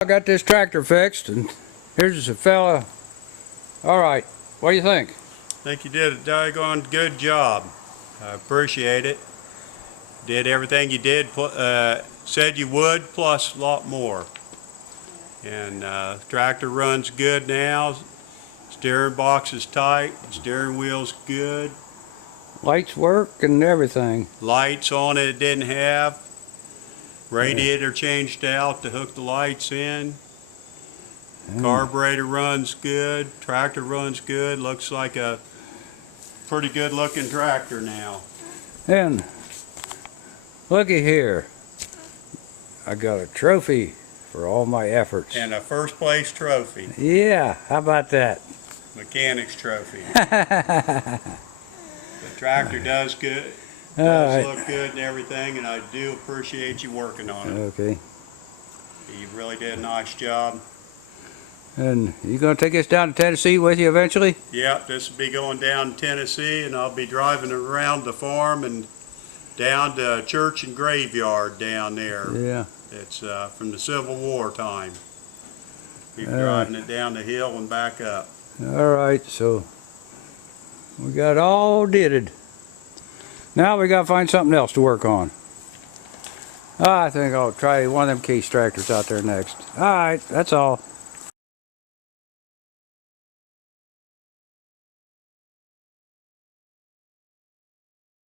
I got this tractor fixed, and here's a fella. All right, what do you think? I think you did a doggone good job. I appreciate it. Did everything you did, said you would, plus a lot more. And tractor runs good now. Steering box is tight. Steering wheel's good. Lights work and everything. Lights on it didn't have. Radiator changed out to hook the lights in. Carburetor runs good. Tractor runs good. Looks like a pretty good looking tractor now. And looky here. I got a trophy for all my efforts. And a first place trophy. Yeah, how about that? Mechanics trophy. The tractor does good. Does look good and everything, and I do appreciate you working on it. Okay. You really did a nice job. And you gonna take us down to Tennessee with you eventually? Yep, this will be going down to Tennessee, and I'll be driving around the farm and down to church and graveyard down there. Yeah. It's from the Civil War time. Be driving it down the hill and back up. All right, so we got all did. Now we gotta find something else to work on. I think I'll try one of them case tractors out there next. All right, that's all.